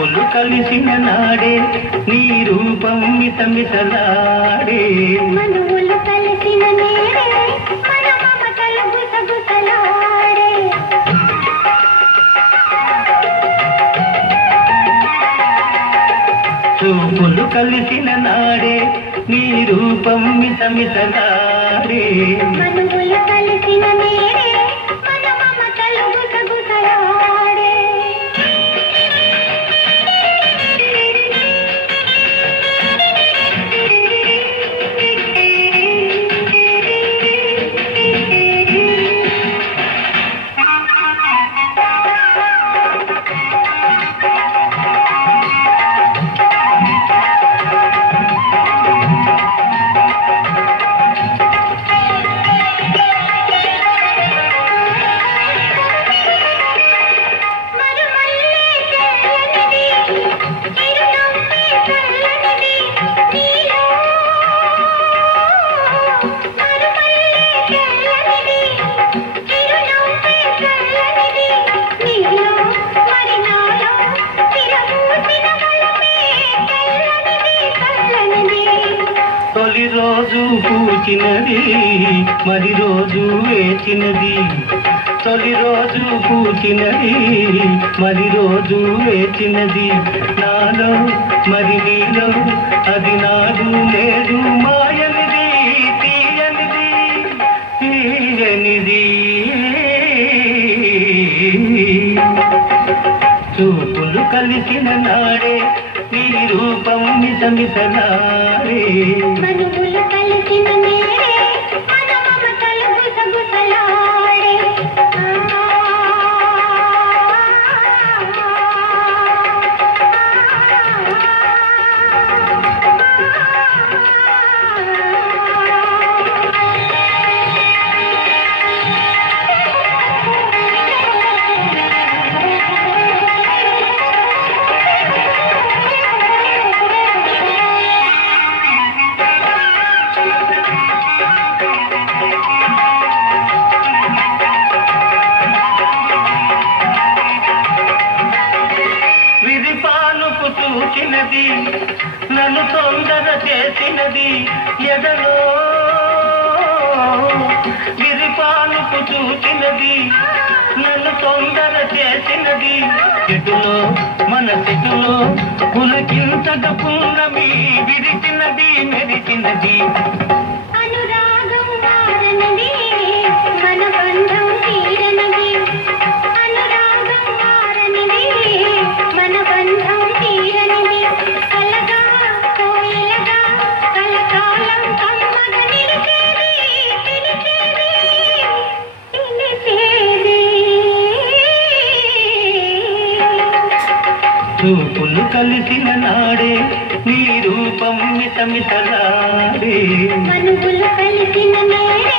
చూపులు కలిసిన నాడే నీ రూపం మితమితలాడే. మనువులు కలిసిన నేడే మన మమతలు గుసగుసలాడే. చూపులు కలిసిన నాడే నీ రూపం మితమితలాడే. మనువులు రోజు పూచినది మరి రోజు వేచినది. తొలి రోజు పూచినది మరి రోజు వేచినది. నాలో మరి నీలో అది నాదు లేదు మాయనిది తీయనిది తీయనిది. చూపులు కలిసిన నాడే నీ రూపం మిసమిసలారే మనువులు కలిసిన మేరే చేసినది నన్ను తొందర చేసినది ఎదలో విరిపానుకు చూచినది నన్ను తొందర చేసినది. చెట్టులో మన చెట్టులో పులకింతట పున్నమి విరిచినది మెరిచినది. కలిసిన నాడే నీ రూపం మితమితలాడే. మనుగులు కలిసిన నాడే